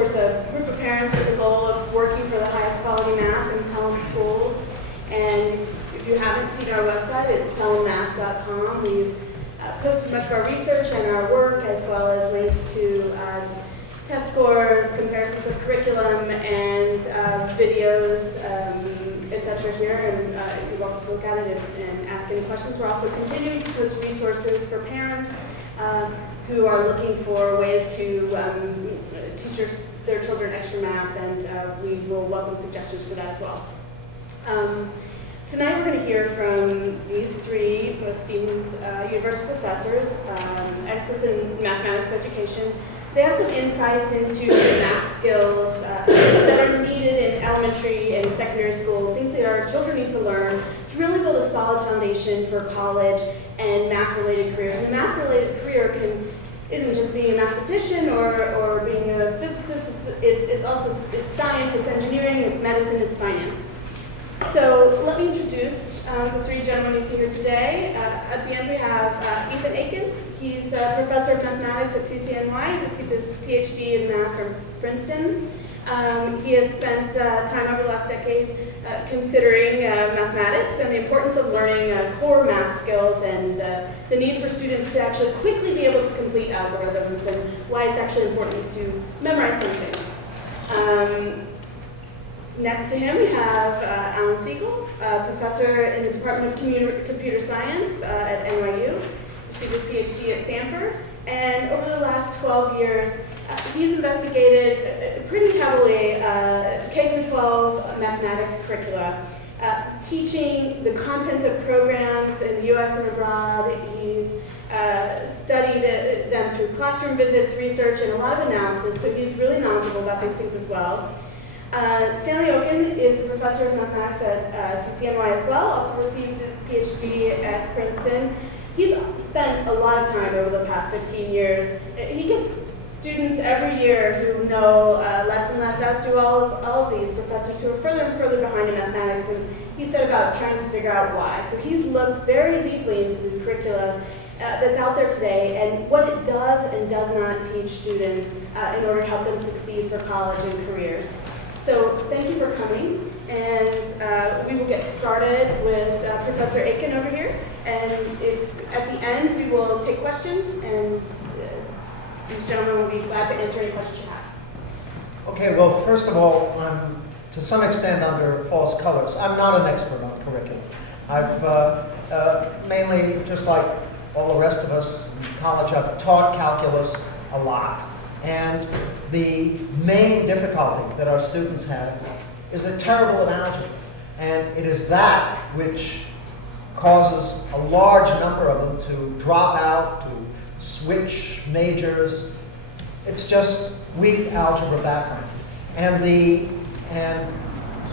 course, a group of parents with the goal of working for the highest quality math in Pelham schools. And if you haven't seen our website, it's pelhammath.com. We've posted much of our research and our work, as well as links to test scores, comparisons of curriculum, and videos, etc. here. And you're welcome to look at it and ask any questions. We're also continuing to post resources for parents who are looking for ways to teach their children extra math, and we will welcome suggestions for that as well. Tonight we're going to hear from these three esteemed university professors, experts in mathematics education. They have some insights into math skills that are needed in elementary and secondary school, things that our children need to learn to really build a solid foundation for college and math-related careers. And a math-related career isn't just being a mathematician or being a physicist. It's also science, it's engineering, it's medicine, it's finance. So let me introduce the three gentlemen you see here today. At the end we have Ethan Aiken. He's a professor of mathematics at CCNY. He received his PhD in math from Princeton. He has spent time over the last decade considering mathematics and the importance of learning core math skills and the need for students to actually quickly be able to complete algorithms and why it's actually important to memorize some things. Next to him, we have Alan Siegel, professor in the Department of Computer Science at NYU, received his PhD at Stanford, and over the last 12 years, he's investigated pretty heavily K-12 mathematics curricula, teaching the content of programs in the US and abroad. He's studied them through classroom visits, research, and a lot of analysis, so he's really knowledgeable about these things as well. Stanley Oken is a professor of mathematics at CCNY as well, also received his PhD at Princeton. He's spent a lot of time over the past 15 years. He gets students every year who know less and less, as do all of these professors who are further and further behind in mathematics, and he set about trying to figure out why. So he's looked very deeply into the curricula that's out there today and what it does and does not teach students in order to help them succeed for college and careers. So thank you for coming, and we will get started with Professor Aiken over here, and at the end we will take questions, and these gentlemen will be glad to answer any questions you have. Okay, well, first of all, I'm to some extent under false colors. I'm not an expert on curriculum. I've mainly, just like all the rest of us in college, I've taught calculus a lot. And the main difficulty that our students have is they're terrible at algebra. And it is that which causes a large number of them to drop out, to switch majors. It's just weak algebra background. And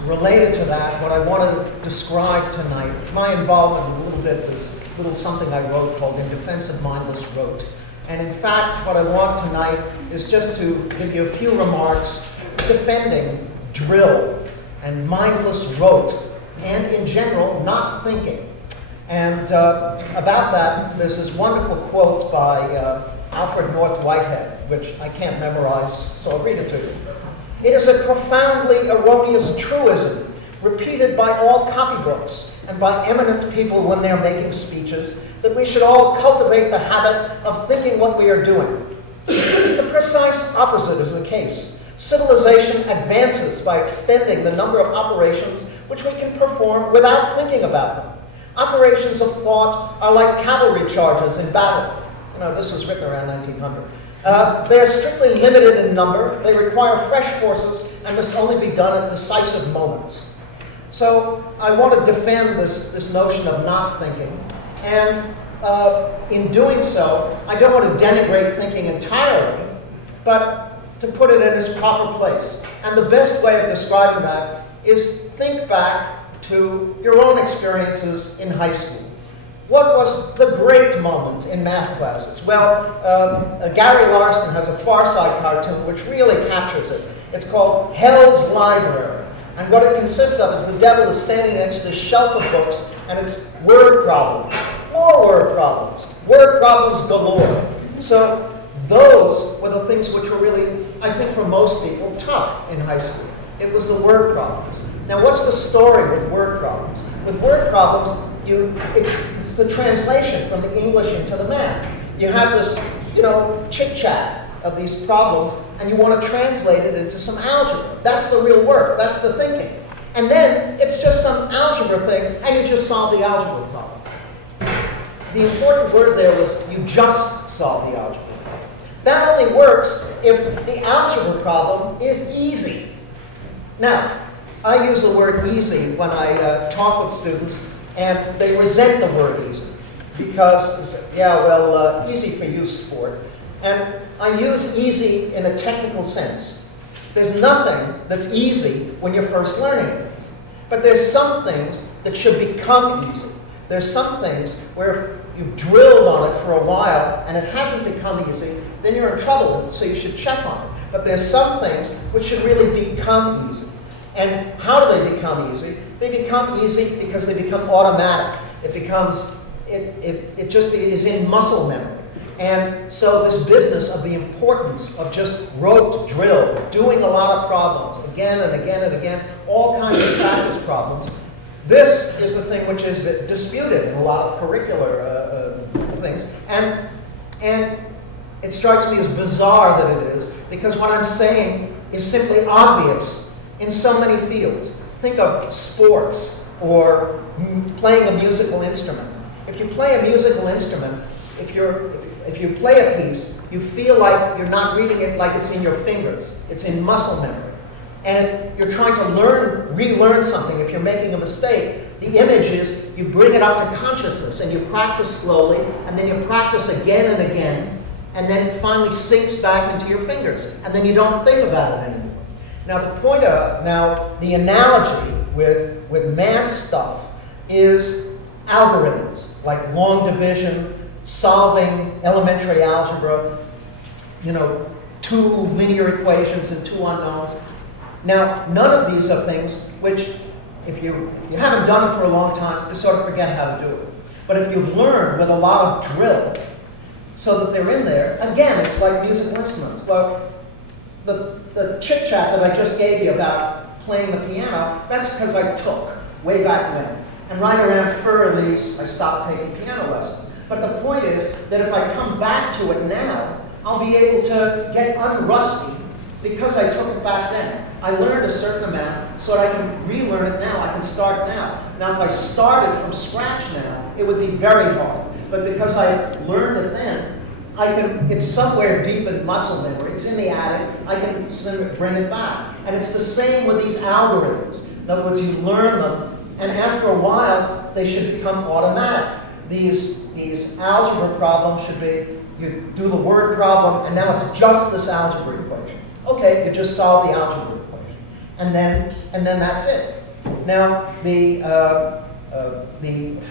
related to that, what I want to describe tonight, my involvement a little bit is a little something I wrote called In Defense of Mindless Rote. And in fact, what I want tonight is just to give you a few remarks defending drill and mindless rote, and in general, not thinking. And about that, there's this wonderful quote by Alfred North Whitehead, which I can't memorize, so I'll read it to you. It is a profoundly erroneous truism, repeated by all copybooks and by eminent people when they're making speeches, that we should all cultivate the habit of thinking what we are doing. The precise opposite is the case. Civilization advances by extending the number of operations which we can perform without thinking about them. Operations of thought are like cavalry charges in battle. You know, this was written around 1900. They are strictly limited in number, they require fresh forces, and must only be done at decisive moments. So I want to defend this notion of not thinking. And in doing so, I don't want to denigrate thinking entirely, but to put it in its proper place. And the best way of describing that is think back to your own experiences in high school. What was the great moment in math classes? Well, Gary Larson has a Far Side cartoon which really captures it. It's called Hell's Library. And what it consists of is the devil is standing next to this shelf of books, and it's word problems, more word problems galore. So those were the things which were really I think for most people, tough in high school. It was the word problems. Now, what's the story with word problems? With word problems, it's the translation from the English into the math. You have this, chit-chat of these problems, and you want to translate it into some algebra. That's the real work. That's the thinking. And then it's just some algebra thing, and you just solve the algebra problem. The important word there was you just solve the algebra problem. That only works if the algebra problem is easy. Now, I use the word easy when I talk with students, and they resent the word easy because, easy for you, sport. And I use easy in a technical sense. There's nothing that's easy when you're first learning it. But there's some things that should become easy. There's some things where you've drilled on it for a while and it hasn't become easy, then you're in trouble, so you should check on it. But there's some things which should really become easy. And how do they become easy? They become easy because they become automatic. It just is in muscle memory. And so this business of the importance of just rote drill, doing a lot of problems again and again and again, all kinds of practice problems, this is the thing which is disputed in a lot of curricular things. And it strikes me as bizarre that it is, because what I'm saying is simply obvious in so many fields. Think of sports or playing a musical instrument. If you play a musical instrument, if you play a piece, you feel like you're not reading it like it's in your fingers. It's in muscle memory. And if you're trying to relearn something, if you're making a mistake, the image is you bring it up to consciousness and you practice slowly, and then you practice again and again, and then it finally sinks back into your fingers, and then you don't think about it anymore. Now, the analogy with math stuff is algorithms, like long division, solving elementary algebra, two linear equations and two unknowns. Now, none of these are things which, if you haven't done it for a long time, you sort of forget how to do it. But if you've learned with a lot of drill, so that they're in there, again, it's like musical instruments. So the chit-chat that I just gave you about playing the piano, that's because I took way back when. And right around Furley's, I stopped taking piano lessons. But the point is that if I come back to it now, I'll be able to get unrusty because I took it back then. I learned a certain amount so that I can relearn it now. I can start now. Now, if I started from scratch now, it would be very hard. But because I learned it then, it's somewhere deep in muscle memory. It's in the attic. I can bring it back. And it's the same with these algorithms. In other words, you learn them, and after a while, they should become automatic. These algebra problems should be, you do the word problem, and now it's just this algebra equation. Okay, you just solve the algebra equation. And then that's it. Now, the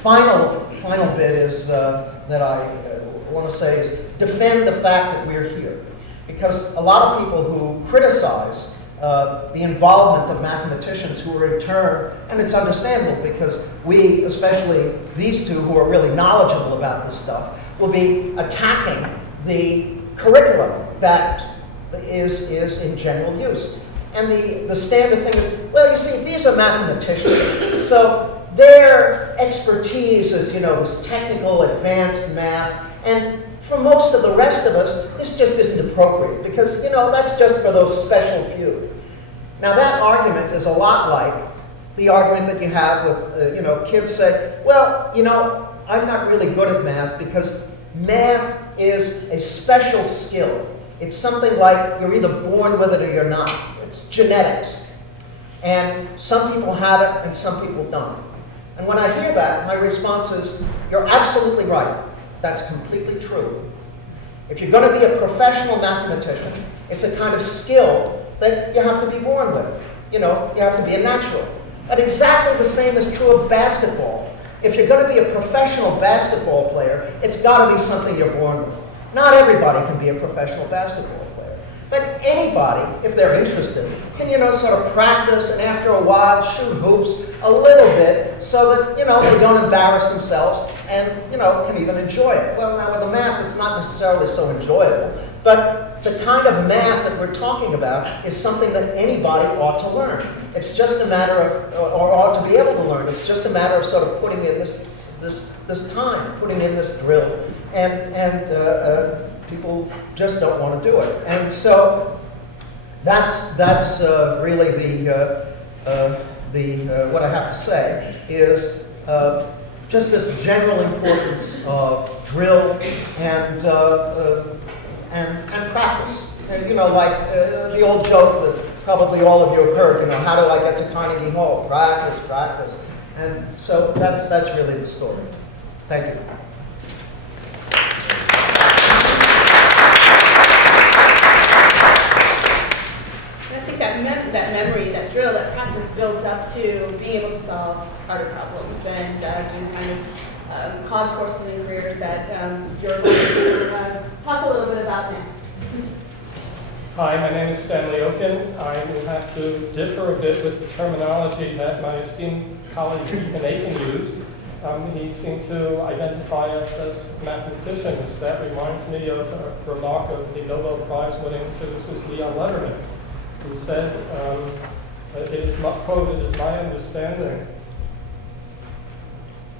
final bit is that I want to say is defend the fact that we're here. Because a lot of people who criticize the involvement of mathematicians who are in turn, and it's understandable because we, especially these two who are really knowledgeable about this stuff, will be attacking the curriculum that is in general use. And the standard thing is, well, you see, these are mathematicians, so their expertise is, this technical, advanced math, and for most of the rest of us, this just isn't appropriate because, that's just for those special few. Now, that argument is a lot like the argument that you have with, kids say, well, I'm not really good at math because math is a special skill. It's something like you're either born with it or you're not. It's genetics. And some people have it and some people don't. And when I hear that, my response is, you're absolutely right. That's completely true. If you're going to be a professional mathematician, it's a kind of skill that you have to be born with. You have to be a natural. And exactly the same is true of basketball. If you're going to be a professional basketball player, it's got to be something you're born with. Not everybody can be a professional basketball player. But anybody, if they're interested, can, sort of practice and after a while shoot hoops a little bit so that, they don't embarrass themselves and, can even enjoy it. Well, now with the math, it's not necessarily so enjoyable, But the kind of math that we're talking about is something that anybody ought to learn. It's just a matter of, or ought to be able to learn. It's just a matter of sort of putting in this time, putting in this drill, and people just don't want to do it. And so that's really what I have to say is just this general importance of drill and practice. And, you know, like the old joke that probably all of you have heard, you know, how do I get to Carnegie Hall? Practice, practice. And so that's really the story. Thank you. I think that memory, that drill, that practice builds up to being able to solve harder problems and do kind of college courses and careers that you're going to talk a little bit about next. Hi, my name is Stanley Oken. I will have to differ a bit with the terminology that my esteemed colleague Ethan Aiken used. He seemed to identify us as mathematicians. That reminds me of a remark of the Nobel Prize-winning physicist Leon Letterman, who said, it is my understanding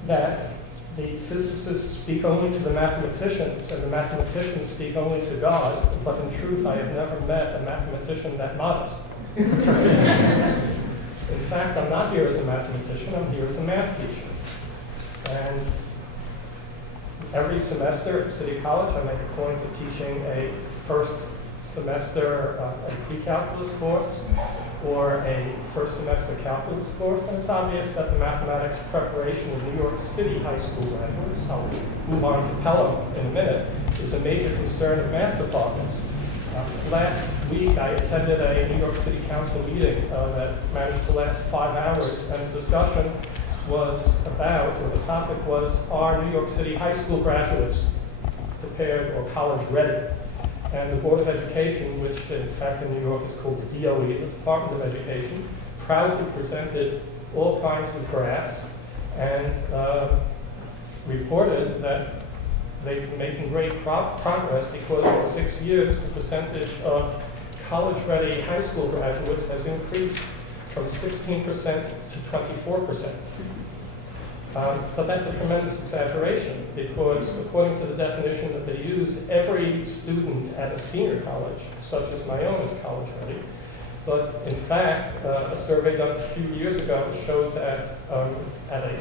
that the physicists speak only to the mathematicians, and the mathematicians speak only to God, but in truth, I have never met a mathematician that modest. In fact, I'm not here as a mathematician, I'm here as a math teacher. And every semester at City College, I make a point of teaching a first semester a pre-calculus course or a first semester calculus course, and it's obvious that the mathematics preparation of New York City high school graduates, I'll move on to Pelham in a minute, is a major concern of math departments. Last week I attended a New York City Council meeting that managed to last 5 hours, and the discussion was about, or the topic was, are New York City high school graduates prepared or college ready? And the Board of Education, which in fact in New York is called the DOE, the Department of Education, proudly presented all kinds of graphs and reported that they've been making great progress because in 6 years the percentage of college-ready high school graduates has increased from 16% to 24%. But that's a tremendous exaggeration because according to the definition that they used, every student at a senior college, such as my own, is college ready. But in fact, a survey done a few years ago showed that at a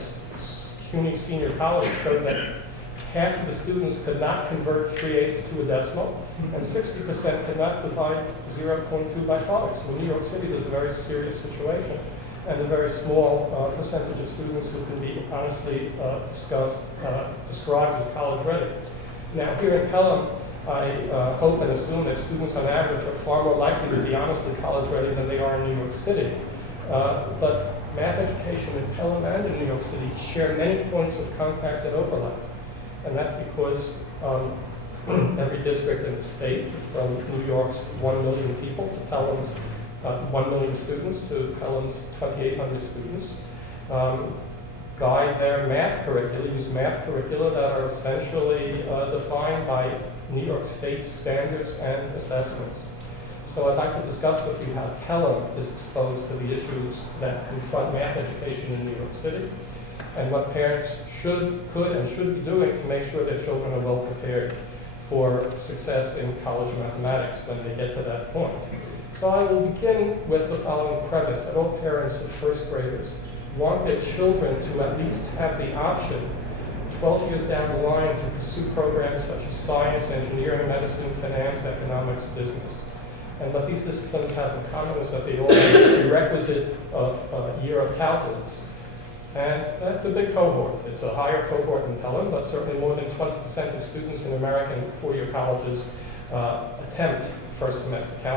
CUNY senior college showed that half of the students could not convert 3/8 to a decimal, and 60% could not divide 0.2 by 5. So in New York City, there's a very serious situation, and a very small percentage of students who can be honestly described as college ready. Now here in Pelham, I hope and assume that students on average are far more likely to be honestly college ready than they are in New York City. But math education in Pelham and in New York City share many points of contact and overlap. And that's because every district in the state, from New York's 1 million people to Pelham's 1 million students to Pelham's 2,800 students, guide their math curricula, use math curricula that are essentially defined by New York State standards and assessments. So I'd like to discuss with you how Pelham is exposed to the issues that confront math education in New York City, and what parents could and should be doing to make sure their children are well prepared for success in college mathematics when they get to that point. So I will begin with the following premise, that all parents of first graders want their children to at least have the option 12 years down the line to pursue programs such as science, engineering, medicine, finance, economics, business. And what these disciplines have in common is that they all have a prerequisite of a year of calculus. And that's a big cohort. It's a higher cohort in Pelham, but certainly more than 20% of students in American four-year colleges attempt first semester calculus.